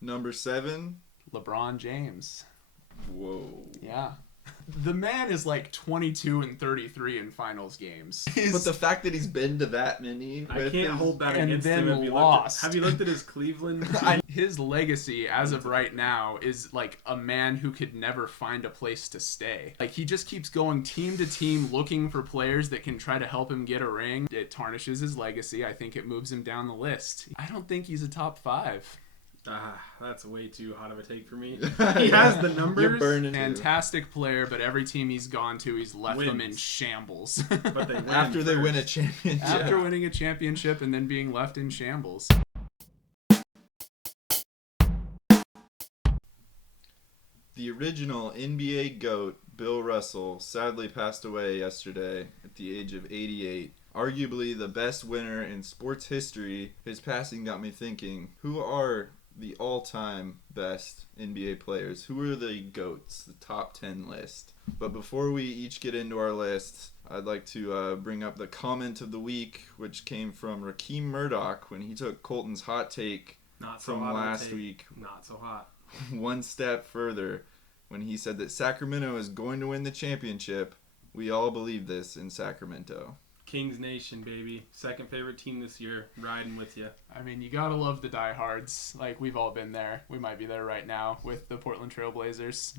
Number 7. LeBron James. Whoa. Yeah. The man is like 22 and 33 in finals games. But the fact that he's been to that many, I can't hold that and against then him. lost. Have you looked at his Cleveland? His legacy as of right now is like a man who could never find a place to stay. Like he just keeps going team to team looking for players that can try to help him get a ring. It tarnishes his legacy. I think it moves him down the list. I don't think he's a top 5. That's way too hot of a take for me. He has the numbers. You're burning. Fantastic player, but every team he's gone to, he's left them in Wins. shambles. But they win After they win a first. championship. After winning a championship and then being left in shambles. The original NBA GOAT, Bill Russell, sadly passed away yesterday at the age of 88. Arguably the best winner in sports history. His passing got me thinking, who are the all-time best NBA players? Who are the GOATs, the top 10 list? But before we each get into our lists, I'd like to bring up the comment of the week, which came from Rakeem Murdoch when he took Colton's hot take Not so from hot of a last take. week Not so hot. one step further when he said that Sacramento is going to win the championship. We all believe this in Sacramento. Kings Nation, baby. Second favorite team this year. Riding with you. I mean, you gotta love the diehards. Like, we've all been there. We might be there right now with the Portland Trailblazers,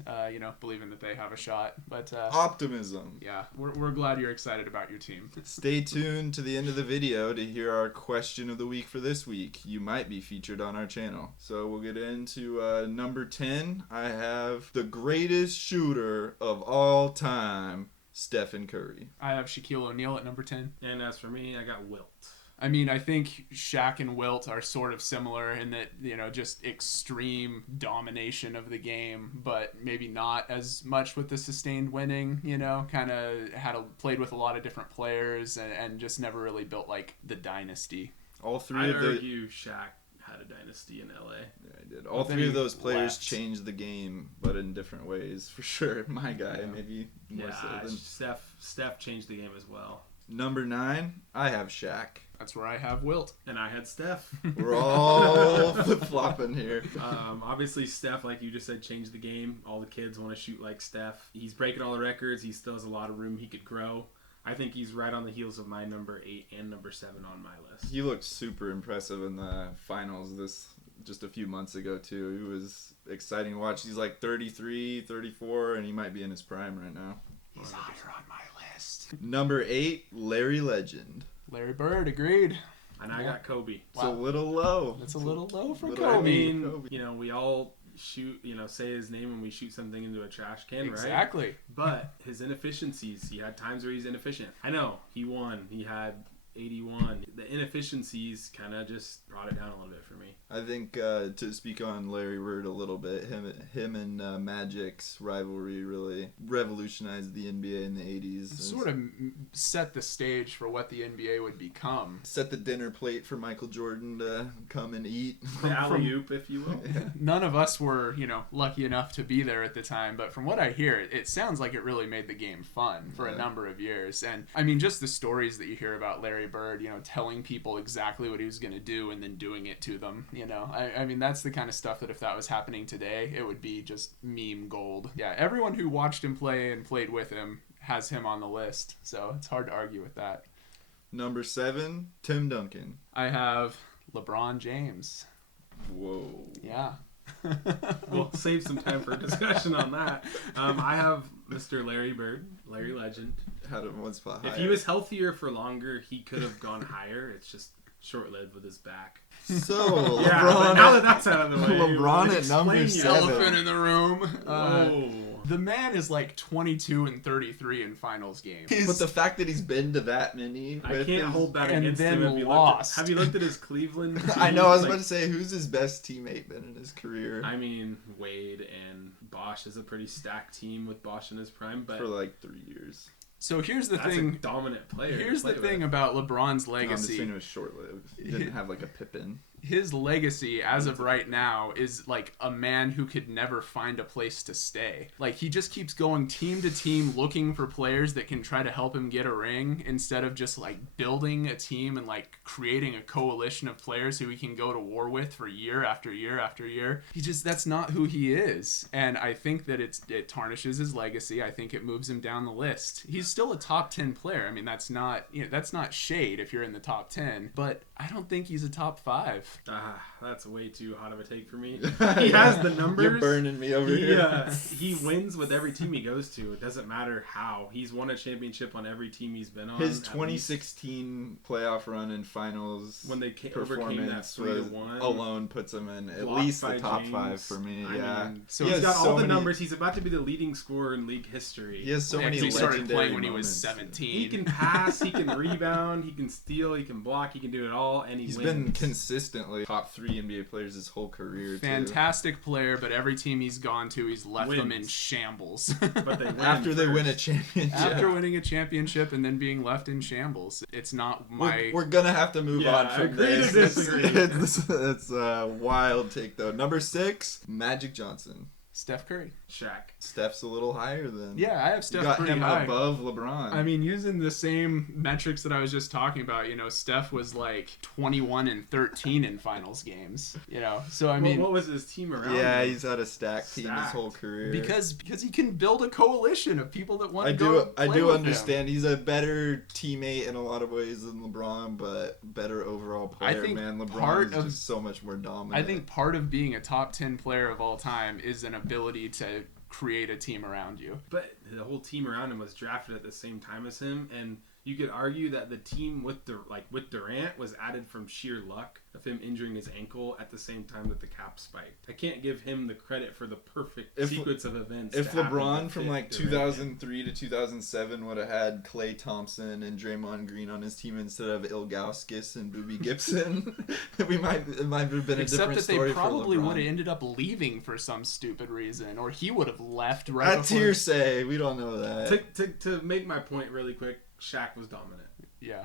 believing that they have a shot. But, Optimism. yeah, we're glad you're excited about your team. Stay tuned to the end of the video to hear our question of the week for this week. You might be featured on our channel. So we'll get into number 10. I have the greatest shooter of all time, Stephen Curry. I have Shaquille O'Neal at number 10. And as for me, I got Wilt. I mean, I think Shaq and Wilt are sort of similar in that, just extreme domination of the game, but maybe not as much with the sustained winning, kind of played with a lot of different players and just never really built like the dynasty. All three I'd of the argue Shaq had a dynasty in LA. Yeah, I did. All Then three he of those players left. changed the game, but in different ways, for sure. My guy, maybe more so Yeah, than... Steph changed the game as well. Number 9, I have Shaq. That's where I have Wilt. And I had Steph. We're all flip-flopping here. Obviously, Steph, like you just said, changed the game. All the kids want to shoot like Steph. He's breaking all the records. He still has a lot of room he could grow. I think he's right on the heels of my number 8 and number 7 on my list. He looked super impressive in the finals just a few months ago, too. He was exciting to watch. He's like 33, 34, and he might be in his prime right now. He's higher on my list. Number 8, Larry Legend. Larry Bird, agreed. And I got Kobe. It's a little low. That's a little low for Little- I Kobe. mean, Kobe. we all shoot, say his name when we shoot something into a trash can, right? Exactly. But his inefficiencies, he had times where he's inefficient. I know, he won. He had 81. The inefficiencies kind of just brought it down a little bit for me. I think to speak on Larry Bird a little bit, him and Magic's rivalry really revolutionized the NBA in the 80s. Sort of set the stage for what the NBA would become. Set the dinner plate for Michael Jordan to come and eat. The alley-oop, if you will. None of us were, lucky enough to be there at the time, but from what I hear, it sounds like it really made the game fun for a number of years. And I mean, just the stories that you hear about Larry Bird, telling people exactly what he was going to do and then doing it to them, I mean, that's the kind of stuff that if that was happening today, it would be just meme gold. Yeah, everyone who watched him play and played with him has him on the list, so it's hard to argue with that. Number 7, Tim Duncan. I have LeBron James. Whoa. Yeah. We'll save some time for a discussion on that. I have Mr. Larry Bird, Larry Legend. Had him one spot higher. If he was healthier for longer, he could have gone higher. It's just short-lived with his back. So, Yeah, LeBron, but now that that's out of the way, LeBron let me at number explain you. 7. Elephant in the room. Whoa. The man is like 22 and 33 in finals games. But the fact that he's been to that many, I with can't his- hold that and against then him. Have you lost. have you looked at his Cleveland team? I know. I was Like, about to say, who's his best teammate been in his career? I mean, Wade and Bosch is a pretty stacked team with Bosch in his prime, but For like 3 years. So here's the that's a thing. dominant player. to Here's the play thing with. about LeBron's No, I'm just legacy. saying it was short-lived. He didn't have like a Pippen. his legacy as of right now is like a man who could never find a place to stay. Like, he just keeps going team to team looking for players that can try to help him get a ring, instead of just like building a team and like creating a coalition of players who he can go to war with for year after year after year. That's not who he is. And I think that it tarnishes his legacy. I think it moves him down the list. He's still a top 10 player. I mean, that's not shade if you're in the top 10, but I don't think he's a top 5. That's way too hot of a take for me. He has the numbers. You're burning me over here. He wins with every team he goes to. It doesn't matter how. He's won a championship on every team he's been on. His 2016 playoff run and finals when they overcame that 3-1 alone puts him in at least the top James. 5 for me. I mean, so he's got all the numbers. He's about to be the leading scorer in league history. He has so many he started legendary playing when he was moments. 17. He can pass, he can rebound, he can steal, he can block, he can do it all, and he's wins. been consistently top 3 NBA players his whole career. Fantastic player, but every team he's gone to, he's left them in shambles. But they win after they win a championship. After winning a championship and then being left in shambles. It's not my... We're gonna have to move on from this. It's a wild take, though. Number 6, Magic Johnson. Steph Curry. Shaq. Steph's a little higher than. Yeah, I have Steph got pretty him high. above LeBron. I mean, using the same metrics that I was just talking about, Steph was like 21-13 in finals games, So I mean, what was his team around? Yeah, him? he's had a stacked team his whole career. Because he can build a coalition of people that want to go. I do understand him. he's a better teammate in a lot of ways than LeBron, but better overall player. I think LeBron is just so much more dominant. I think part of being a top 10 player of all time is an ability to create a team around you. But the whole team around him was drafted at the same time as him, and you could argue that the team with Durant was added from sheer luck of him injuring his ankle at the same time that the cap spiked. I can't give him the credit for the perfect sequence of events. If LeBron from 2003 to 2007 would have had Klay Thompson and Draymond Green on his team instead of Ilgauskas and Boobie Gibson, it might have been a different story for LeBron. Except that they probably would have ended up leaving for some stupid reason, or he would have left right That's before. hearsay. We don't know that. To make my point really quick, Shaq was dominant. Yeah.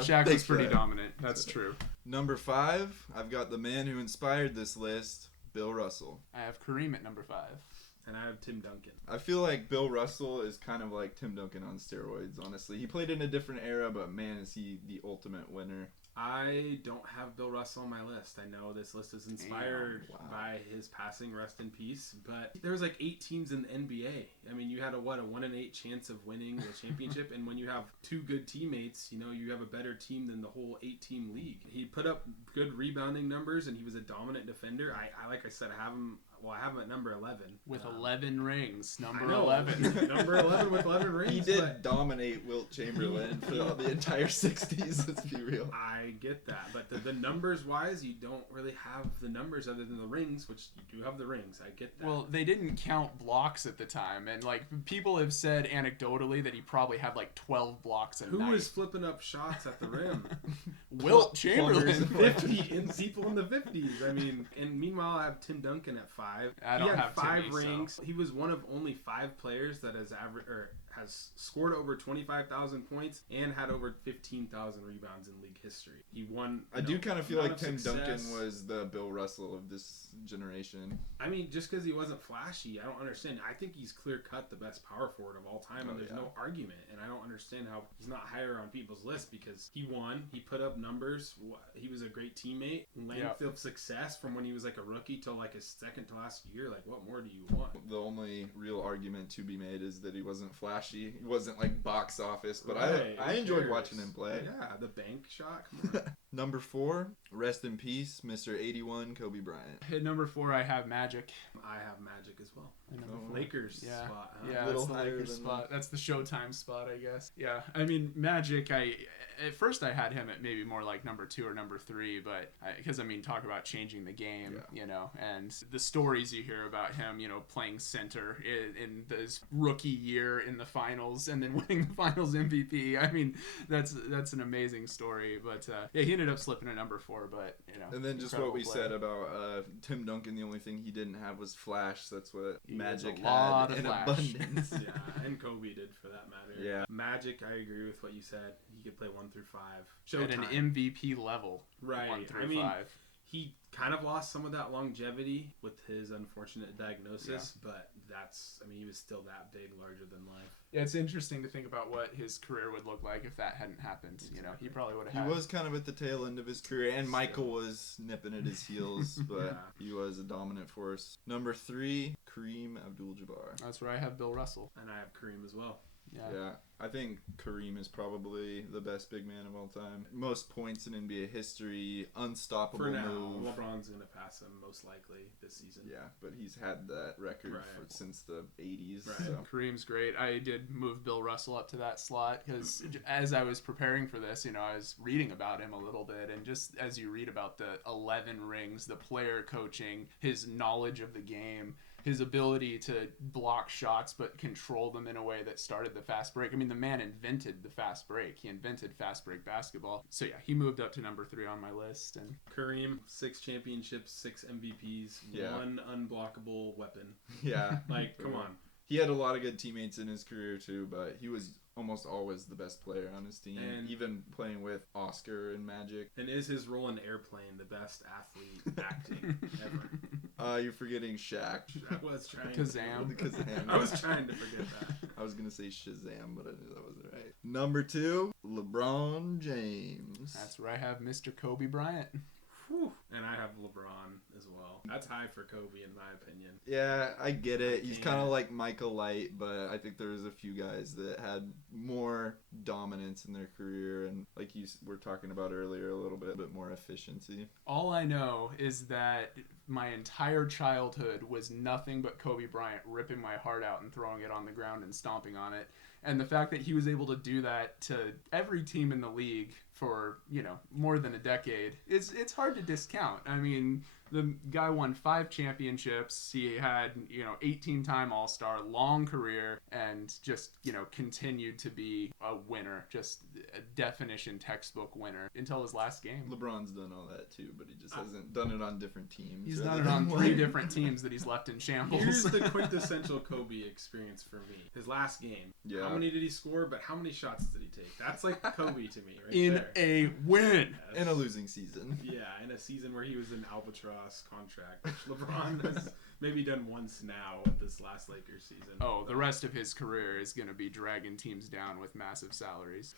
Shaq was pretty dominant. That's true. Number 5, I've got the man who inspired this list, Bill Russell. I have Kareem at number 5. And I have Tim Duncan. I feel like Bill Russell is kind of like Tim Duncan on steroids, honestly. He played in a different era, but man, is he the ultimate winner. I don't have Bill Russell on my list. I know this list is inspired by his passing, rest in peace, but there was like 8 teams in the NBA. I mean, you had a 1 in 8 chance of winning the championship, and when you have 2 good teammates, you have a better team than the whole 8-team league. He put up good rebounding numbers, and he was a dominant defender. I like I said, I have him at number 11. With 11 rings. Number 11. Number 11 with 11 rings. He did dominate Wilt Chamberlain for the entire 60s, let's be real. I get that, but the numbers-wise, you don't really have the numbers other than the rings, which you do have the rings. I get that. Well, they didn't count blocks at the time, and people have said anecdotally that he probably had 12 blocks a night. Who was flipping up shots at the rim? Wilt Chamberlain. 50 and people in the 50s. I mean, and meanwhile, I have Tim Duncan at 5. I don't have 5 Timmy, rings. So. He was one of only 5 players that has scored over 25,000 points and had over 15,000 rebounds in league history. He won. I do kind of feel like Tim Duncan was the Bill Russell of this generation. I mean, just because he wasn't flashy, I don't understand. I think he's clear-cut the best power forward of all time, and there's no argument. And I don't understand how he's not higher on people's list because he won. He put up numbers. He was a great teammate. Length of success from when he was a rookie till his second to last year. What more do you want? The only real argument to be made is that he wasn't flashy. He wasn't box office, but I enjoyed watching him play. Yeah, the bank shot. Come on. Number 4, rest in peace, Mr. 81, Kobe Bryant. At number 4, I have Magic. I have Magic as well. Lakers spot. Huh? Yeah, that's the Lakers spot. That's the Showtime spot, I guess. Yeah, I mean, Magic, at first I had him at maybe more number 2 or number 3, but because talk about changing the game, and the stories you hear about him, playing center in his rookie year in the finals and then winning the finals MVP. I mean, that's an amazing story, but he ended up slipping at number 4, but and then just what we said about Tim Duncan, the only thing he didn't have was flash. That's what Magic had in abundance. Yeah, and Kobe did for that matter. Yeah, Magic, I agree with what you said. He could play 1 through 5. Showtime. At an MVP level, right? 1 through 5. He kind of lost some of that longevity with his unfortunate diagnosis, but he was still that big, larger than life. Yeah, it's interesting to think about what his career would look like if that hadn't happened. You know, he probably would have He had... was kind of at the tail end of his career, and Michael was nipping at his heels, but he was a dominant force. Number 3, Kareem Abdul-Jabbar. That's where I have Bill Russell. And I have Kareem as well. Yeah, I think Kareem is probably the best big man of all time. Most points in NBA history, unstoppable For now, move. LeBron's going to pass him most likely this season. Yeah, but he's had that record since the 80s. Right. So. Kareem's great. I did move Bill Russell up to that slot because as I was preparing for this, you know, I was reading about him a little bit, and just as you read about the 11 rings, the player coaching, his knowledge of the game, his ability to block shots but control them in a way that started the fast break. I mean, the man invented the fast break. He invented fast break basketball. So yeah, he moved up to number 3 on my list. And Kareem, 6 championships, 6 MVPs, 1 unblockable weapon. Yeah. Like, come on. He had a lot of good teammates in his career too, but he was almost always the best player on his team, And even playing with Oscar and Magic. And is his role in Airplane the best athlete acting ever? You're forgetting Shaq. I was trying Kazam. Kazam. I was trying to forget that. I was going to say Shazam, but I knew that wasn't right. Number 2, LeBron James. That's where I have Mr. Kobe Bryant. Whew. And I have LeBron as well. That's high for Kobe in my opinion. Yeah, I get it. He's kind of like Michael Light, but I think there was a few guys that had more dominance in their career, and like you were talking about earlier, a little bit more efficiency. All I know is that my entire childhood was nothing but Kobe Bryant ripping my heart out and throwing it on the ground and stomping on it. And the fact that he was able to do that to every team in the league for, you know, more than a decade, it's hard to discount. I mean, the guy won 5 championships. He had, 18-time All-Star, long career, and just, continued to be a winner, just a definition textbook winner until his last game. LeBron's done all that too, but he just hasn't done it on different teams. He's done it on 3 different teams that he's left in shambles. Here's the quintessential Kobe experience for me. His last game. Yeah. How many did he score, but how many shots did he take? That's like Kobe to me, right in there. a win. Yes. In a losing season. Yeah, in a season where he was in albatross contract, which LeBron has maybe done once now with this last Lakers season. Oh, the rest of his career is going to be dragging teams down with massive salaries.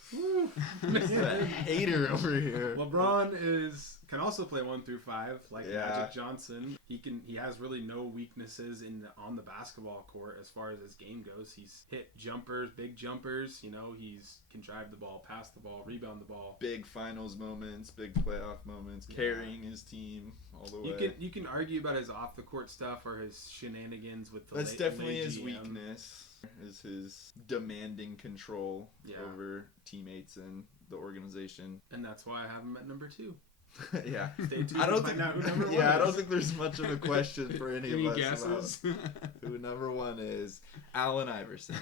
That hater over here. LeBron can also play 1 through 5 like Magic Johnson. He has really no weaknesses on the basketball court as far as his game goes. He's hit jumpers, big jumpers. He's can drive the ball, pass the ball, rebound the ball. Big finals moments, big playoff moments, carrying his team all the way. You can argue about his off the court stuff or his shenanigans with the That's definitely his GM. weakness. Is his demanding control over teammates and the organization. And that's why I have him at number 2. Yeah. Stay tuned I don't to think. find out who number 1 Yeah, I is. don't think there's much of a question for any Any of us guesses? about who number 1 is. Allen Iverson.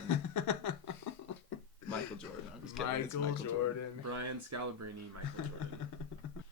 Michael Jordan. I'm just kidding. It's Michael Jordan. Brian Scalabrine, Michael Jordan.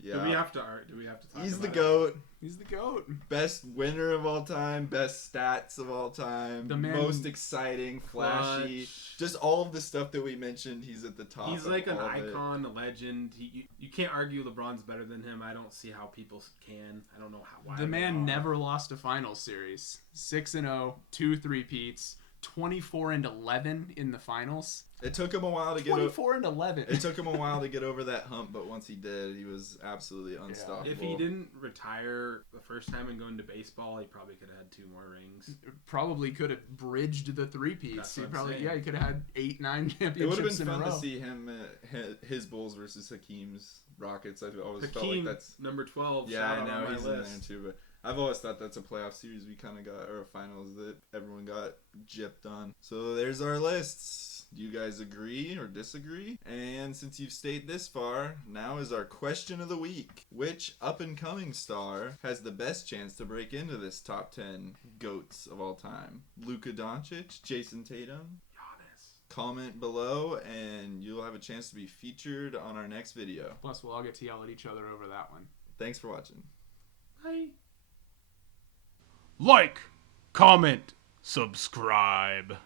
Yeah. Do we have to talk He's the about GOAT. He's the GOAT. Best winner of all time. Best stats of all time. The man- most exciting, flashy. Clutch. Just all of the stuff that we mentioned, he's at the top. He's of like an all of it. icon, a legend. You can't argue LeBron's better than him. I don't see how people can. I don't know why. The they man are. never lost a finals series. 6-0, 2 3-peats, 24-11 in the finals. It took him a while to get 24-11. It took him a while to get over that hump, but once he did, he was absolutely unstoppable. If he didn't retire the first time and go into baseball, he probably could have had 2 more rings. Probably could have bridged the 3-peats. That's He what I'm probably saying. He could have had 8-9 championships It would have been in a fun row. to see him, his Bulls versus Hakeem's Rockets. I always felt Hakeem, like that's. number 12. Yeah, shout I out know on my he's in there list. too, but I've always thought that's a playoff series we kind of got, or a finals that everyone got gypped on. So there's our lists. Do you guys agree or disagree? And since you've stayed this far, now is our question of the week. Which up-and-coming star has the best chance to break into this top 10 GOATs of all time? Luka Doncic, Jason Tatum? Giannis. Comment below and you'll have a chance to be featured on our next video. Plus, we'll all get to yell at each other over that one. Thanks for watching. Bye. Like, comment, subscribe.